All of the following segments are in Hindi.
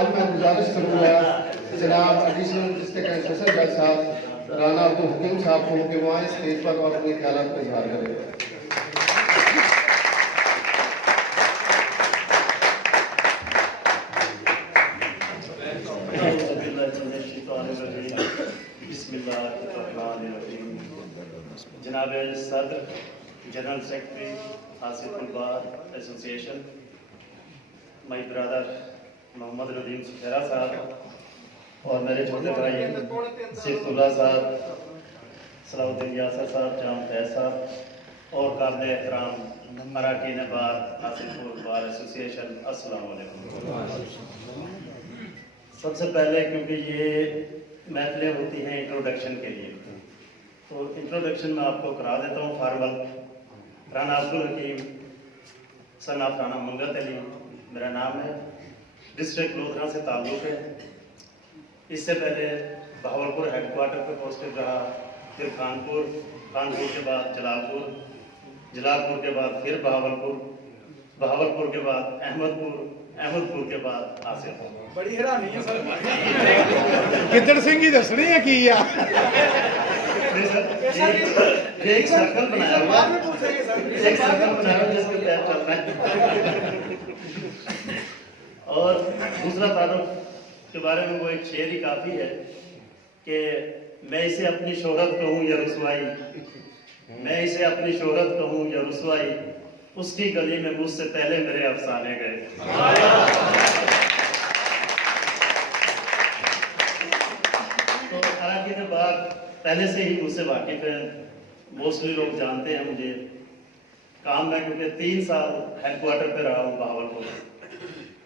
आज मैं गुजारिश करूँगा जनाब एडिशनल डिस्ट्रिक्ट एंड सेशन जज साहब राना अब्दुल हकीम साहब को कि वहाँ स्टेज पर और अपने ख्याल का इजहार करें। जनाब सदर जनरल सेक्रेटरी आसिफुल bar association, my brother Mohammad Radeem Sukhera साहब और मेरे छोटे भाई सिफतुल्ला साहब, सलाउद्दीन यासर साहब, जाम फैज साहब और काबिल एहतराम अरकान बार आसिफुल बार एसोसिएशन, अस्सलाम वालेकुम। सबसे पहले क्योंकि ये महफिलें होती हैं इंट्रोडक्शन के लिए, तो इंट्रोडक्शन में आपको करा देता हूँ। Formal Rana Abdul Hakim son of Rana Mangat Ali मेरा नाम है। डिस्ट्रिक्ट लोधरा से ताल्लुक़ है। इससे पहले बहावलपुर हेडक्वार्टर पे पोस्टेड रहा, फिर कानपुर, कानपुर के बाद जलालपुर, जलालपुर के बाद फिर बहावलपुर, बहावलपुर के बाद अहमदपुर, अहमदपुर के बाद आसिफपुर। बड़ी हैरानी है सर। गिद्दड़ सिंह ही दसनी है की या एक सर्कल बनाया हुआ, एक सर्कल बनाया हुआ जिसके पैर चलना है। और दूसरा तारुफ के बारे में वो एक शेर ही काफी है कि मैं इसे अपनी शोहरत कहूँ या रुसवाई, मैं इसे अपनी शोहरत कहूँ या रुसवाई, उसकी गली में मुझसे पहले मेरे अफसाने गए। तो अरकान बार पहले से ही मुझसे वाकिफ है, मोस्टली लोग जानते हैं मुझे काम में, क्योंकि 3 साल हेडक्वार्टर पे रहा हूँ बहावलपुर,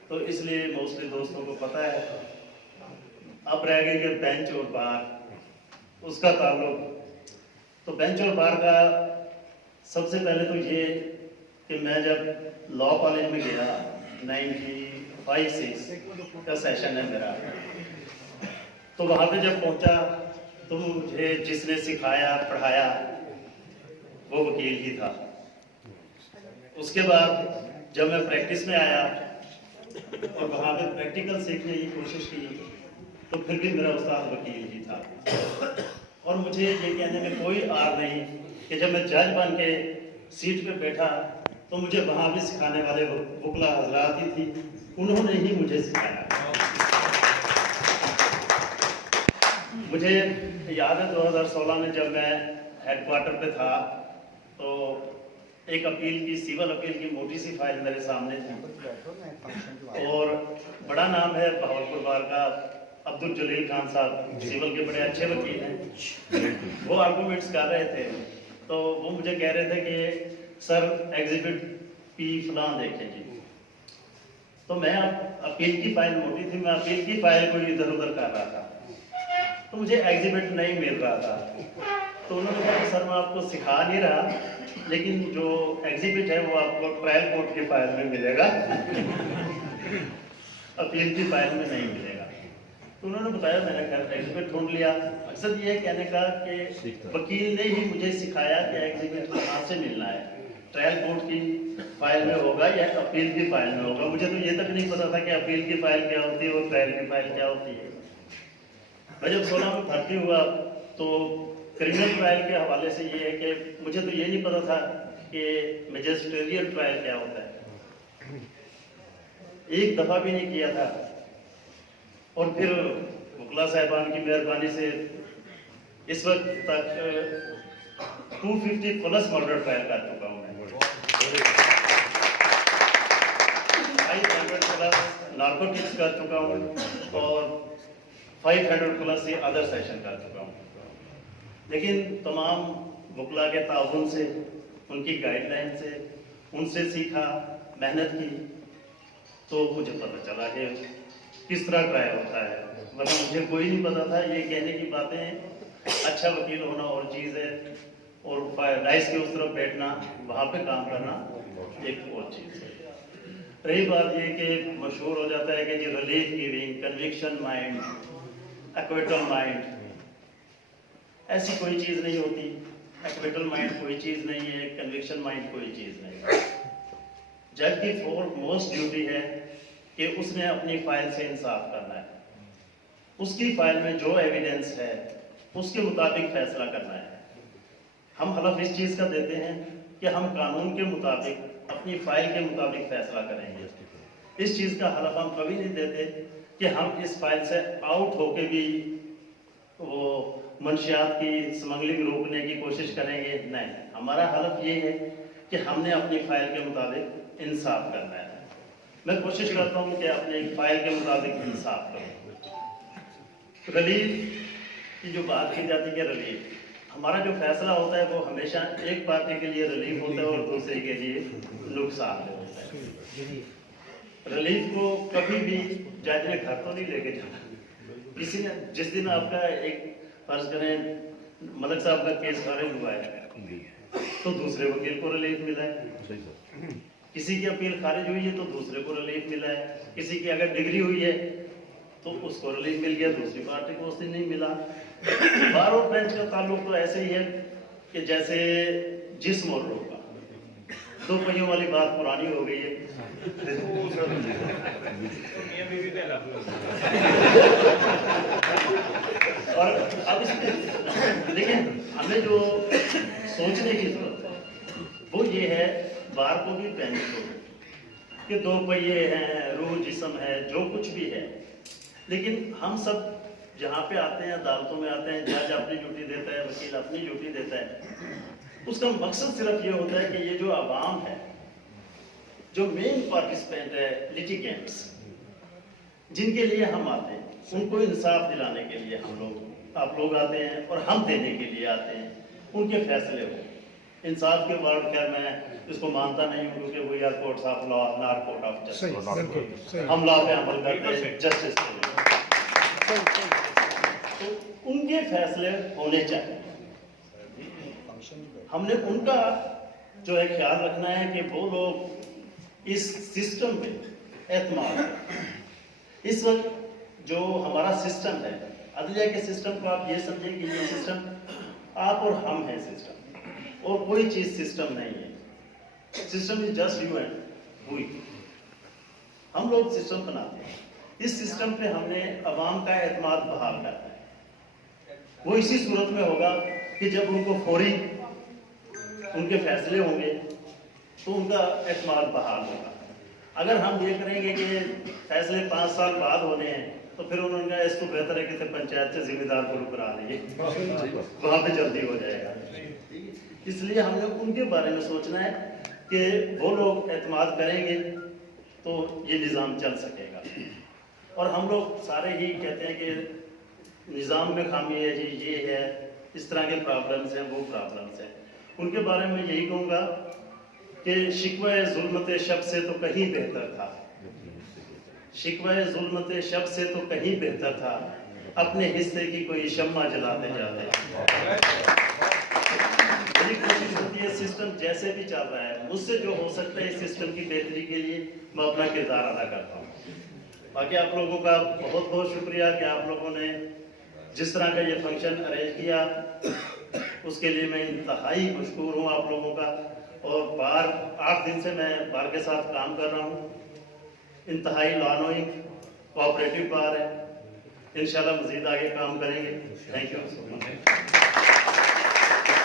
तो इसलिए मोस्टली दोस्तों को पता है। अब रह गई कि बेंच और बार, उसका ताल्लुक। तो बेंच और बार का सबसे पहले तो ये कि मैं जब लॉ कॉलेज में गया 95-6 का सेशन है मेरा, तो वहाँ पे जब पहुँचा तो मुझे जिसने सिखाया पढ़ाया वो वकील ही था। उसके बाद जब मैं प्रैक्टिस में आया और वहाँ पे प्रैक्टिकल सीखने की कोशिश की, तो फिर भी मेरा उस्ताद वकील ही था। और मुझे ये कहने में कोई आर नहीं कि जब मैं जज बन के सीट पे बैठा तो मुझे वहाँ भी सिखाने वाले वकला हजरात ही थी, उन्होंने ही मुझे सिखाया। मुझे याद है 2016 में जब मैं हेडक्वार्टर पे था, तो एक अपील की, सिविल अपील की मोटी सी फाइल मेरे सामने थी और बड़ा नाम है बहावलपुर बार का अब्दुल जलील खान साहब, सिविल के बड़े अच्छे वकील हैं। वो आर्गूमेंट्स कर रहे थे, तो वो मुझे कह रहे थे कि सर एग्जिबिट पी फलां देखें जी। तो मैं अपील की फाइल मोटी थी, मैं अपील की फाइल को इधर उधर कर रहा था, तो मुझे एग्जिबिट नहीं मिल रहा था। तो उन्होंने कहा सर मैं आपको सिखा नहीं रहा, लेकिन जो एग्जिबिट है वो आपको ट्रायल कोर्ट की फाइल में मिलेगा, अपील की फाइल में नहीं मिलेगा। तो उन्होंने बताया, मैंने खैर एग्जिबिट ढूंढ लिया। मकसद ये कहने का कि वकील ने ही मुझे सिखाया कि एग्जिबिट कहाँ से मिलना है, ट्रायल कोर्ट की फाइल में होगा या अपील की फाइल में होगा। मुझे तो ये तक नहीं पता था कि अपील की फाइल क्या होती है और ट्रायल की फाइल क्या होती है। मैं जब 16 में भर्ती हुआ तो क्रिमिनल ट्रायल के हवाले से ये है कि मुझे तो ये नहीं पता था कि मैजिस्ट्रेरियल ट्रायल क्या होता है, एक दफ़ा भी नहीं किया था। और फिर वकला साहिबान की मेहरबानी से इस वक्त तक 250 प्लस मर्डर ट्रायल कर चुका हूँ मैं, 500 प्लस नार्कोटिक्स कर चुका हूँ और 500 प्लस ये अदर सेशन कर चुका हूँ। लेकिन तमाम वकला के ताउन से, उनकी गाइडलाइन से, उनसे सीखा, मेहनत की, तो मुझे पता चला कि किस तरह ट्रायल होता है, वरना मुझे कोई नहीं पता था। ये कहने की बातें हैं, अच्छा वकील होना और चीज़ है और डाइस के उस तरफ बैठना, वहाँ पे काम करना एक और चीज़ है। रही बात ये कि मशहूर हो जाता है कि जी relief giving, conviction mind, acquittal mind, ऐसी कोई चीज़ नहीं होती। एक्विटल माइंड कोई चीज़ नहीं है, कन्विक्शन माइंड कोई चीज़ नहीं है। जज की फोर मोस्ट ड्यूटी है कि उसने अपनी फाइल से इंसाफ करना है, उसकी फाइल में जो एविडेंस है उसके मुताबिक फैसला करना है। हम हलफ इस चीज़ का देते हैं कि हम कानून के मुताबिक अपनी फाइल के मुताबिक फैसला करेंगे। इस चीज़ का हलफ हम कभी नहीं देते कि हम इस फाइल से आउट होके भी वो मंशियात की स्मगलिंग रोकने की कोशिश करेंगे। नहीं, हमारा हलफ ये है कि हमने अपनी फाइल के मुताबिक इंसाफ करना है। मैं कोशिश करता हूँ कि अपनी फाइल के मुताबिक इंसाफ करूँ। रिलीफ की जो बात की जाती है, रिलीफ हमारा जो फैसला होता है वो हमेशा एक पार्टी के लिए रिलीफ होता है और दूसरे के लिए नुकसान होता है। रिलीफ को कभी भी जज ने घर तो नहीं लेके जाना। किसी ने जिस दिन आपका एक फर्ज करें मलिक साहब का केस खारिज हुआ है तो दूसरे वकील को रिलीफ मिला है, किसी की अपील खारिज हुई है तो दूसरे को रिलीफ मिला है, किसी की अगर डिग्री हुई है तो उसको रिलीफ मिल गया, दूसरी पार्टी को उस दिन नहीं मिला। बार और बेंच का ताल्लुक तो ऐसे ही है कि जैसे जिस्म और रूह का, दो पहियों वाली बात पुरानी हो गई है। और अब लेकिन हमें जो सोचने की जरूरत है वो ये है, बार को भी बेंच को कि दो पहिए हैं, रूह जिस्म है, जो कुछ भी है, लेकिन हम सब जहाँ पे आते हैं, अदालतों में आते हैं, जज अपनी ड्यूटी देता है, वकील अपनी ड्यूटी देता है। उसका मकसद सिर्फ ये होता है कि ये जो आवाम है, जो मेन पार्टिसिपेंट है, लिटिगेंट्स, जिनके लिए हम आते हैं, उनको इंसाफ दिलाने के लिए आप लोग आते हैं और हम देने के लिए आते हैं, उनके फैसले हो। इंसाफ के वर्ड खैर मैं इसको मानता नहीं हूँ क्योंकि we are courts of law, not court of justice. हम लॉ पे अमल करते हैं, जस्टिस पे नहीं। तो उनके फैसले होने चाहिए। हमने उनका जो है ख्याल रखना है कि वो लोग इस सिस्टम में एतमाद करें। इस वक्त जो हमारा सिस्टम है, अदलिया के सिस्टम को आप ये समझें कि ये सिस्टम आप और हम हैं सिस्टम, और कोई चीज सिस्टम नहीं है। System is just you and we. हम लोग सिस्टम बनाते हैं। इस सिस्टम पे हमने अवाम का एतमाद बहाल करना है। वो इसी सूरत में होगा कि जब उनको फौरी उनके फैसले होंगे तो उनका एतमाद बहाल होगा। अगर हम ये करेंगे कि फैसले 5 साल बाद होने हैं तो फिर उन्होंने कहा इसको बेहतर है कि पंचायत से जिम्मेदार को करा लीजिए, वहां पे जल्दी हो जाएगा। इसलिए हमने उनके बारे में सोचना है कि वो लोग एतमाद करेंगे तो ये निज़ाम चल सकेगा। और हम लोग सारे ही कहते हैं कि निज़ाम में खामी है जी, ये है, इस तरह के प्रॉब्लम्स हैं, वो प्रॉब्लम्स हैं। उनके बारे में यही कहूँगा कि शिकवा जुल्मत शब से तो कहीं बेहतर था, शिकवा जुल्मत शब से तो कहीं बेहतर था, अपने हिस्से की कोई शम्मा जलाते जाते। मेरी कोशिश होती है सिस्टम जैसे भी चल रहा है, मुझसे जो हो सकता है इस सिस्टम की बेहतरी के लिए मैं अपना किरदार अदा करता हूँ। बाकी आप लोगों का बहुत बहुत शुक्रिया कि आप लोगों ने जिस तरह का ये फंक्शन अरेंज किया, उसके लिए मैं इंतहाई मशकूर हूँ आप लोगों का। और बार 8 दिन से मैं बार के साथ काम कर रहा हूँ, इंतहाई लॉ नोइंग कोऑपरेटिव बार है। इंशाल्लाह मज़ीद आगे काम करेंगे। Thank you so much.